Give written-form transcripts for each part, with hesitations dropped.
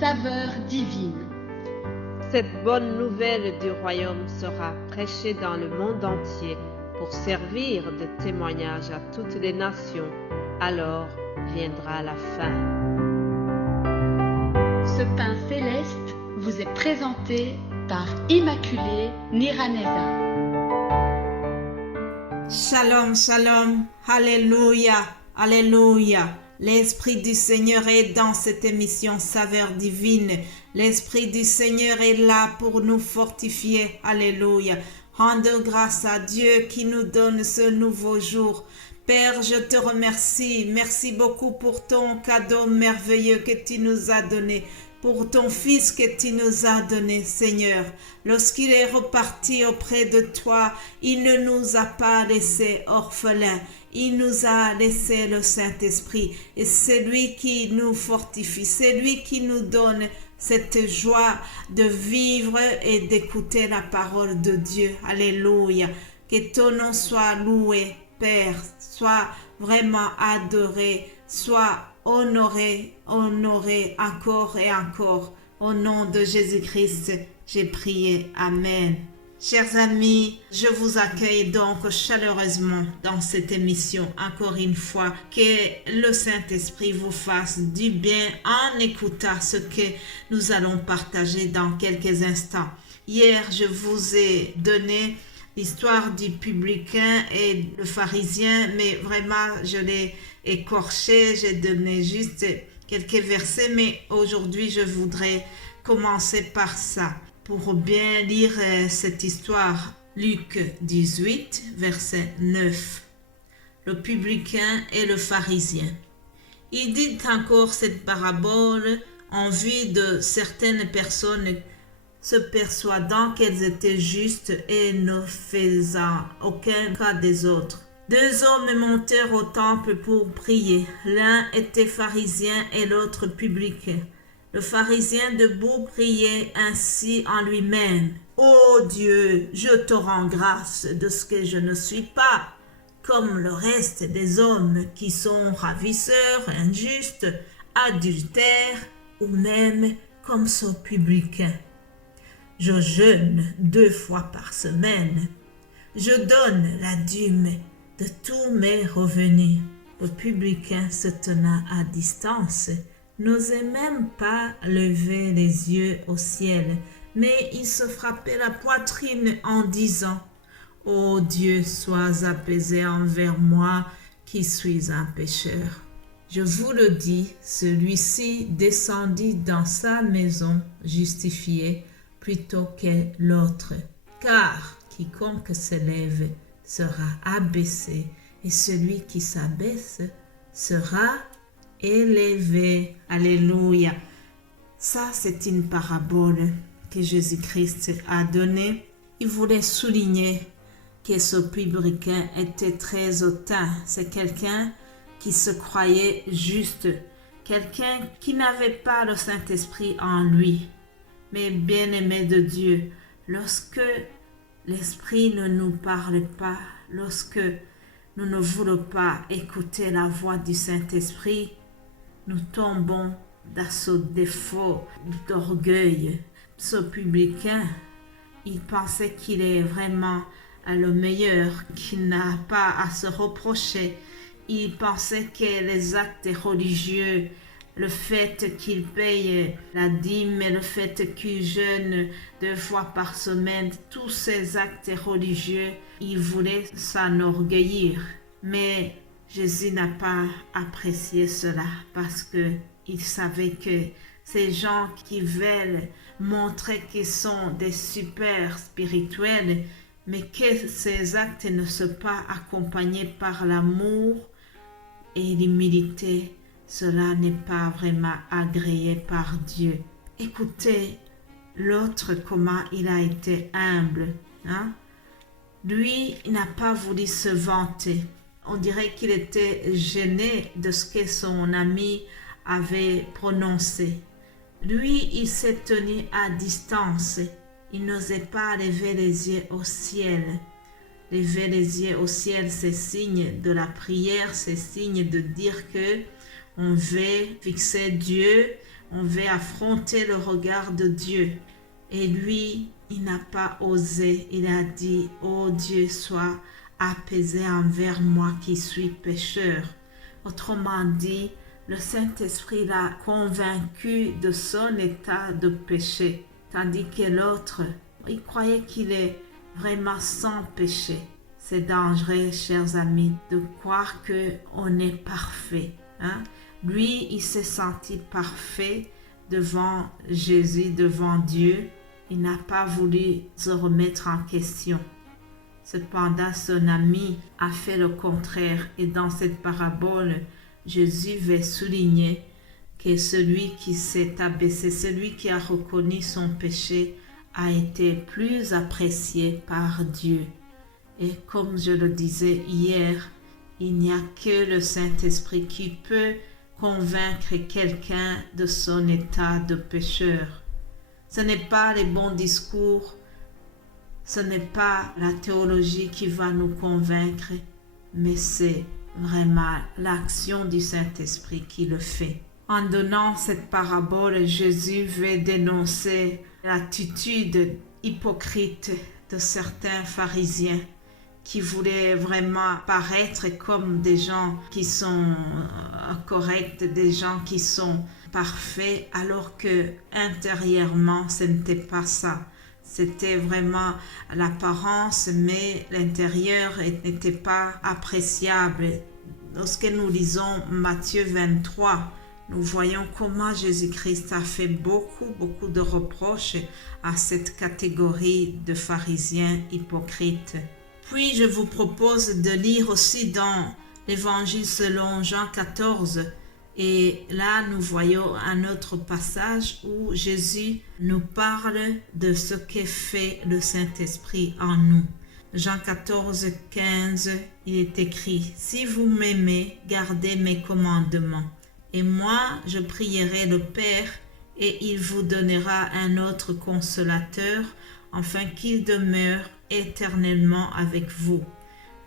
saveur divine. Cette bonne nouvelle du royaume sera prêchée dans le monde entier pour servir de témoignage à toutes les nations. Alors viendra la fin. Ce pain céleste vous est présenté par Immaculée Niraneza. Shalom, shalom, alléluia, alléluia. L'Esprit du Seigneur est dans cette émission Saveur divine. L'Esprit du Seigneur est là pour nous fortifier. Alléluia. Rendons grâce à Dieu qui nous donne ce nouveau jour. Père, je te remercie. Merci beaucoup pour ton cadeau merveilleux que tu nous as donné. Pour ton Fils que tu nous as donné, Seigneur. Lorsqu'il est reparti auprès de toi, il ne nous a pas laissés orphelins. Il nous a laissé le Saint-Esprit. Et c'est lui qui nous fortifie. C'est lui qui nous donne cette joie de vivre et d'écouter la parole de Dieu. Alléluia. Que ton nom soit loué, Père. Soit vraiment adoré. Soit honoré, honoré encore et encore. Au nom de Jésus-Christ, j'ai prié. Amen. Chers amis, je vous accueille donc chaleureusement dans cette émission. Encore une fois, que le Saint-Esprit vous fasse du bien en écoutant ce que nous allons partager dans quelques instants. Hier, je vous ai donné l'histoire du publicain et le pharisien, mais vraiment, je l'ai écorché, j'ai donné juste quelques versets, mais aujourd'hui, je voudrais commencer par ça pour bien lire cette histoire. Luc 18, verset 9. Le publicain et le pharisien. Il dit encore cette parabole en vue de certaines personnes se persuadant qu'elles étaient justes et ne faisant aucun cas des autres. Deux hommes montèrent au temple pour prier. L'un était pharisien et l'autre publicain. Le pharisien debout priait ainsi en lui-même. « Ô Dieu, je te rends grâce de ce que je ne suis pas comme le reste des hommes qui sont ravisseurs, injustes, adultères ou même comme ce publicain. Je jeûne 2 fois par semaine. Je donne la dîme de tous mes revenus. » Le publicain se tenant à distance n'osait même pas lever les yeux au ciel, mais il se frappait la poitrine en disant « Ô Dieu, sois apaisé envers moi qui suis un pécheur. » Je vous le dis, celui-ci descendit dans sa maison justifié plutôt que l'autre. Car quiconque s'élève sera abaissé, et celui qui s'abaisse sera élevé. Alléluia. Ça, c'est une parabole que Jésus-Christ a donnée. Il voulait souligner que ce publicain était très hautain. C'est quelqu'un qui se croyait juste, quelqu'un qui n'avait pas le Saint-Esprit en lui. Mais bien-aimé de Dieu, lorsque l'Esprit ne nous parle pas, lorsque nous ne voulons pas écouter la voix du Saint-Esprit, nous tombons dans ce défaut d'orgueil. Ce publicain, il pensait qu'il est vraiment le meilleur, qu'il n'a pas à se reprocher. Il pensait que les actes religieux, le fait qu'il paye la dîme, le fait qu'il jeûne 2 fois par semaine, tous ces actes religieux, il voulait s'enorgueillir. Mais Jésus n'a pas apprécié cela parce qu'il savait que ces gens qui veulent montrer qu'ils sont des super spirituels, mais que ces actes ne sont pas accompagnés par l'amour et l'humilité, cela n'est pas vraiment agréé par Dieu. Écoutez l'autre, comment il a été humble. Lui, il n'a pas voulu se vanter. On dirait qu'il était gêné de ce que son ami avait prononcé. Lui, il s'est tenu à distance. Il n'osait pas lever les yeux au ciel. Lever les yeux au ciel, c'est signe de la prière, c'est signe de dire que on veut fixer Dieu, on veut affronter le regard de Dieu. Et lui, il n'a pas osé. Il a dit, « Oh Dieu, sois apaisé envers moi qui suis pécheur. » Autrement dit, le Saint-Esprit l'a convaincu de son état de péché, tandis que l'autre, il croyait qu'il est vraiment sans péché. C'est dangereux, chers amis, de croire qu'on est parfait. Lui, il s'est senti parfait devant Jésus, devant Dieu. Il n'a pas voulu se remettre en question. Cependant, son ami a fait le contraire. Et dans cette parabole, Jésus veut souligner que celui qui s'est abaissé, celui qui a reconnu son péché, a été plus apprécié par Dieu. Et comme je le disais hier, il n'y a que le Saint-Esprit qui peut convaincre quelqu'un de son état de pécheur. Ce n'est pas les bons discours, ce n'est pas la théologie qui va nous convaincre, mais c'est vraiment l'action du Saint-Esprit qui le fait. En donnant cette parabole, Jésus veut dénoncer l'attitude hypocrite de certains pharisiens qui voulaient vraiment paraître comme des gens qui sont corrects, des gens qui sont parfaits, alors que intérieurement, ce n'était pas ça. C'était vraiment l'apparence, mais l'intérieur n'était pas appréciable. Lorsque nous lisons Matthieu 23, nous voyons comment Jésus-Christ a fait beaucoup de reproches à cette catégorie de pharisiens hypocrites. Puis je vous propose de lire aussi dans l'Évangile selon Jean 14. Et là, nous voyons un autre passage où Jésus nous parle de ce que fait le Saint-Esprit en nous. Jean 14, 15, il est écrit « Si vous m'aimez, gardez mes commandements. Et moi, je prierai le Père, et il vous donnera un autre consolateur, afin qu'il demeure éternellement avec vous.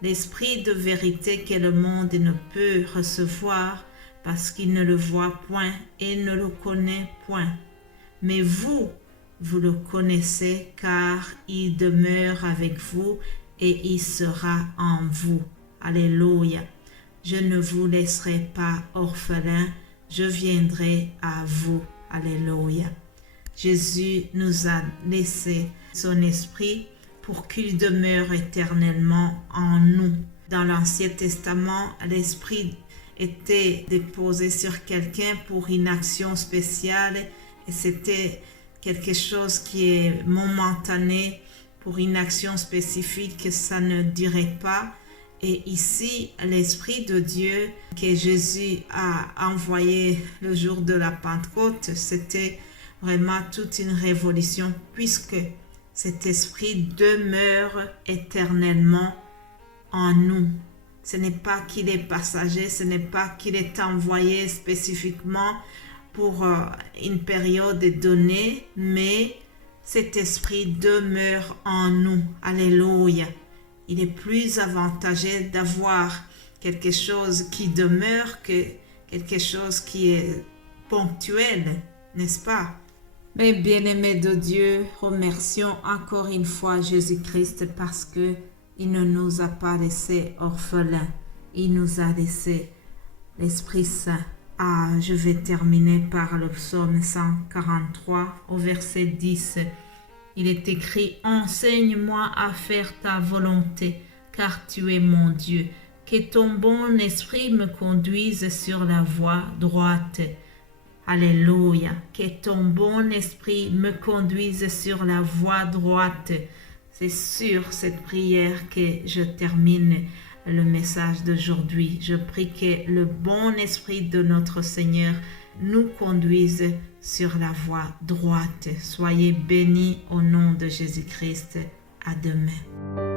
L'Esprit de vérité que le monde ne peut recevoir, parce qu'il ne le voit point et ne le connaît point. Mais vous le connaissez, car il demeure avec vous et il sera en vous. » Alléluia. Je ne vous laisserai pas orphelins, je viendrai à vous. Alléluia. Jésus nous a laissé son esprit pour qu'il demeure éternellement en nous. Dans l'Ancien Testament, l'esprit était déposé sur quelqu'un pour une action spéciale et c'était quelque chose qui est momentané pour une action spécifique que ça ne durait pas. Et ici, l'Esprit de Dieu que Jésus a envoyé le jour de la Pentecôte, c'était vraiment toute une révolution puisque cet Esprit demeure éternellement en nous. Ce n'est pas qu'il est passager, ce n'est pas qu'il est envoyé spécifiquement pour une période donnée, mais cet esprit demeure en nous. Alléluia. Il est plus avantageux d'avoir quelque chose qui demeure que quelque chose qui est ponctuel, n'est-ce pas? Mais bien-aimés de Dieu, remercions encore une fois Jésus-Christ parce que il ne nous a pas laissés orphelins. Il nous a laissé l'Esprit Saint. Je vais terminer par le psaume 143 au verset 10. Il est écrit « Enseigne-moi à faire ta volonté, car tu es mon Dieu. Que ton bon esprit me conduise sur la voie droite. » Alléluia. Que ton bon esprit me conduise sur la voie droite. C'est sur cette prière que je termine le message d'aujourd'hui. Je prie que le bon esprit de notre Seigneur nous conduise sur la voie droite. Soyez bénis au nom de Jésus-Christ. À demain.